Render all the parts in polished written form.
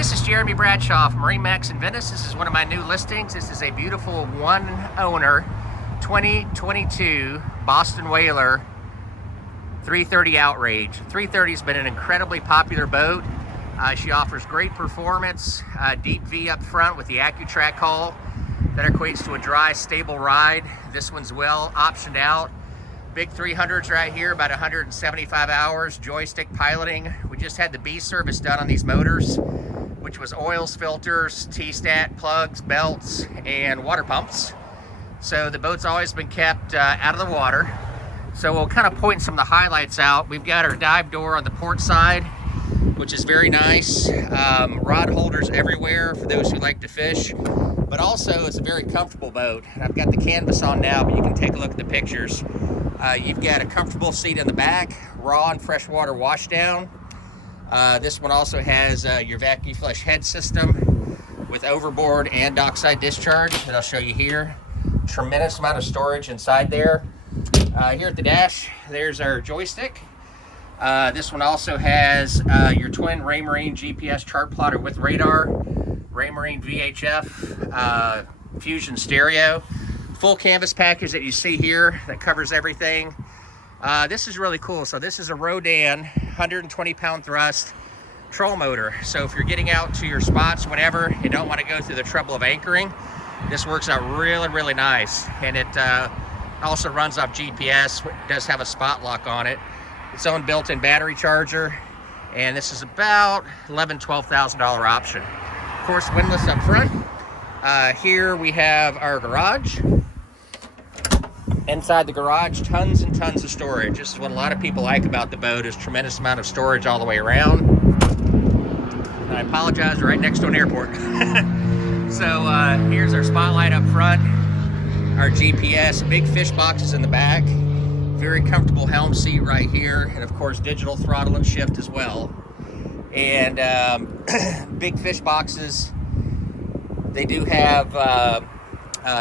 This is Jeremy Bradshaw from MarineMax in Venice. This is one of my new listings. This is a beautiful one owner 2022 Boston Whaler 330 Outrage. 330 has been an incredibly popular boat. She offers great performance, deep V up front with the accu-trac hull that equates to a dry, stable ride. This one's well optioned out. Big 300s right here, about 175 hours, joystick piloting. We just had the B service done on these motors, which was oils, filters, T-stat, plugs, belts, and water pumps. So the boat's always been kept out of the water. So we'll kind of point some of the highlights out. We've got our dive door on the port side, which is very nice. Rod holders everywhere for those who like to fish, but also it's a very comfortable boat. And I've got the canvas on now, but you can take a look at the pictures. You've got a comfortable seat in the back, raw and freshwater washdown. This one also has your vacuum flush head system with overboard and dockside discharge that I'll show you here. Tremendous amount of storage inside there. Here at the dash, there's our joystick. This one also has your twin Raymarine GPS chart plotter with radar, Raymarine VHF Fusion stereo. Full canvas package that you see here that covers everything. This is really cool. So this is a Rodan 120-pound thrust troll motor. So if you're getting out to your spots whenever you don't want to go through the trouble of anchoring, this works out really nice. And it also runs off GPS. It does have a spot lock on it. Its own built-in battery charger. And this is about $11,000–12,000 option. Of course, windlass up front. Here we have our garage. Inside the garage, tons and tons of storage. This is what a lot of people like about the boat, is tremendous amount of storage all the way around. And I apologize, we're right next to an airport. So here's our spotlight up front, our GPS, big fish boxes in the back, very comfortable helm seat right here, and of course digital throttle and shift as well. And big fish boxes. They do have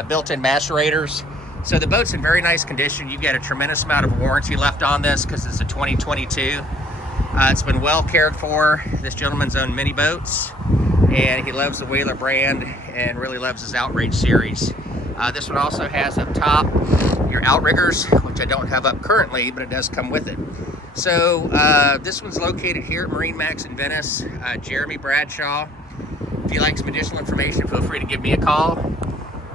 built-in macerators. So the boat's in very nice condition. You've got a tremendous amount of warranty left on this because it's a 2022. It's been well cared for. This gentleman's owned many boats, and he loves the Whaler brand and really loves his Outrage series. This one also has up top your outriggers, which I don't have up currently, but it does come with it. So this one's located here at MarineMax in Venice. Jeremy Bradshaw. If you'd like some additional information, feel free to give me a call.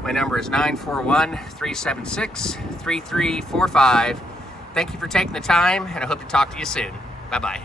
My number is 941-376-3345. Thank you for taking the time, and I hope to talk to you soon. Bye-bye.